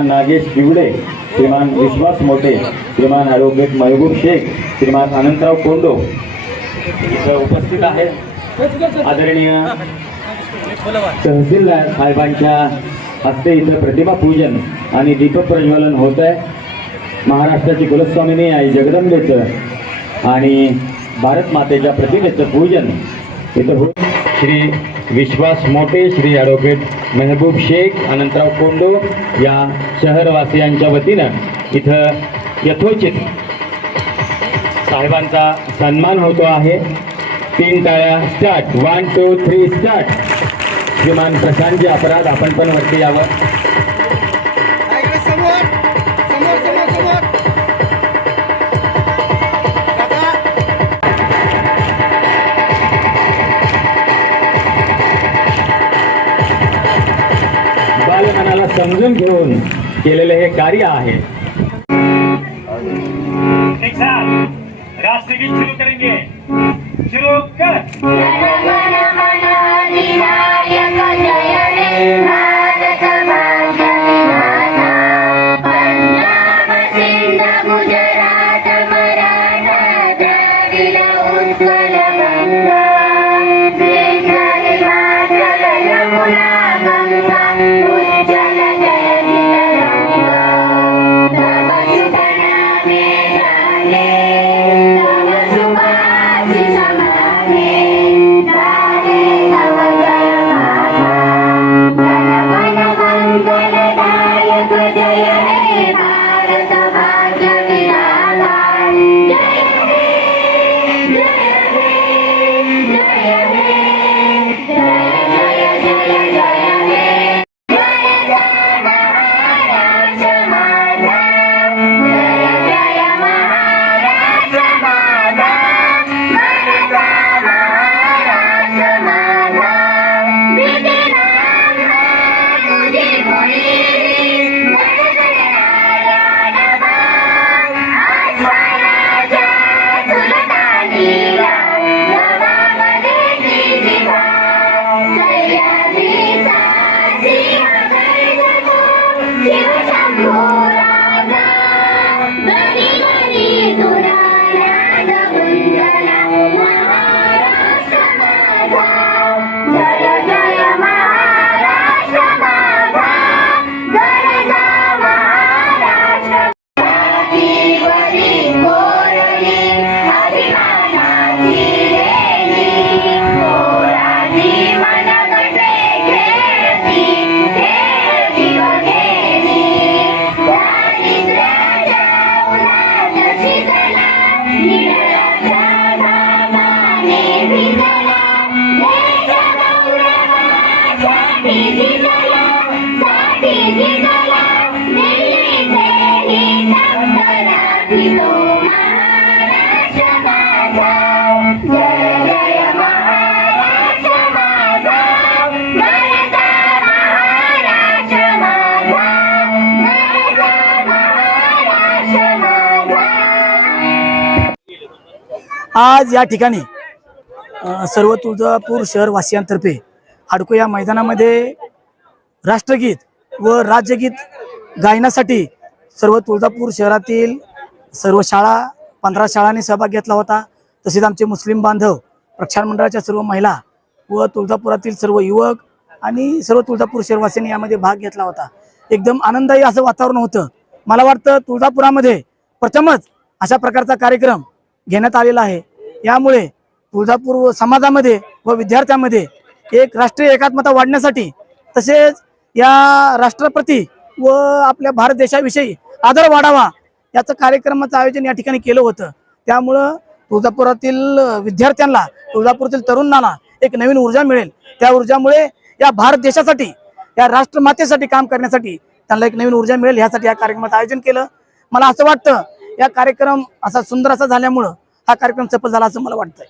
श्रीमान नागेश शिवडे श्रीमान विश्वास मोठे श्रीमान ॲडव्होकेट महबूब शेख श्रीमान अनंतराव कोंडो इथं उपस्थित आहेत. आदरणीय तहसीलदार साहेबांच्या हस्ते इथं प्रतिभा पूजन आणि दीपक प्रज्वलन होत आहे. महाराष्ट्राची कुलस्वामिनी आई जगदंबेचं आणि भारत मातेच्या प्रतिमेचं पूजन इथं होत श्री विश्वास मोठे श्री ॲडव्होकेट मेहबूब शेख अनंतराव कोंडो या शहरवासियांच्या वतीनं इथं यथोचित साहेबांचा सन्मान होतो आहे. तीन टाळ्या start one two three start श्रीमान प्रशांतजी अपराध आपण पण वरती यावं. समजून घेऊन केलेले हे कार्य आहे. राष्ट्रगीत शुरू करेंगे. शुरू कर. जनगण आज या ठिकाणी सर्व तुळजापूर शहरवासियांतर्फे हाडको या मैदानामध्ये राष्ट्रगीत व राज्यगीत गायनासाठी सर्व तुळजापूर शहरातील सर्व शाळा पंधरा शाळांनी सहभाग घेतला होता. तसेच आमचे मुस्लिम बांधव प्रक्षार मंडळाच्या सर्व महिला व तुळजापुरातील सर्व युवक आणि सर्व तुळजापूर शहरवासियांनी यामध्ये भाग घेतला होता. एकदम आनंददायी असं वातावरण होतं. मला वाटतं तुळजापुरामध्ये प्रथमच अशा प्रकारचा कार्यक्रम घेण्यात आलेला आहे. यामुळे तुळजापूर समाजामध्ये व विद्यार्थ्यांमध्ये एक राष्ट्रीय एकात्मता वाढण्यासाठी तसेच या राष्ट्रप्रती व आपल्या भारत देशाविषयी आदर वाढावा याचं कार्यक्रमाचं आयोजन या ठिकाणी केलं होतं. त्यामुळं तुळजापुरातील विद्यार्थ्यांना तुळजापूरतील तरुणांना एक नवीन ऊर्जा मिळेल. त्या ऊर्जामुळे या भारत देशासाठी या राष्ट्रमातेसाठी काम करण्यासाठी त्यांना एक नवीन ऊर्जा मिळेल. ह्यासाठी या कार्यक्रमाचं आयोजन केलं. मला असं वाटतं या कार्यक्रम असा सुंदर असा झाल्यामुळं हा कार्यक्रम सफल झाला असं मला वाटतंय.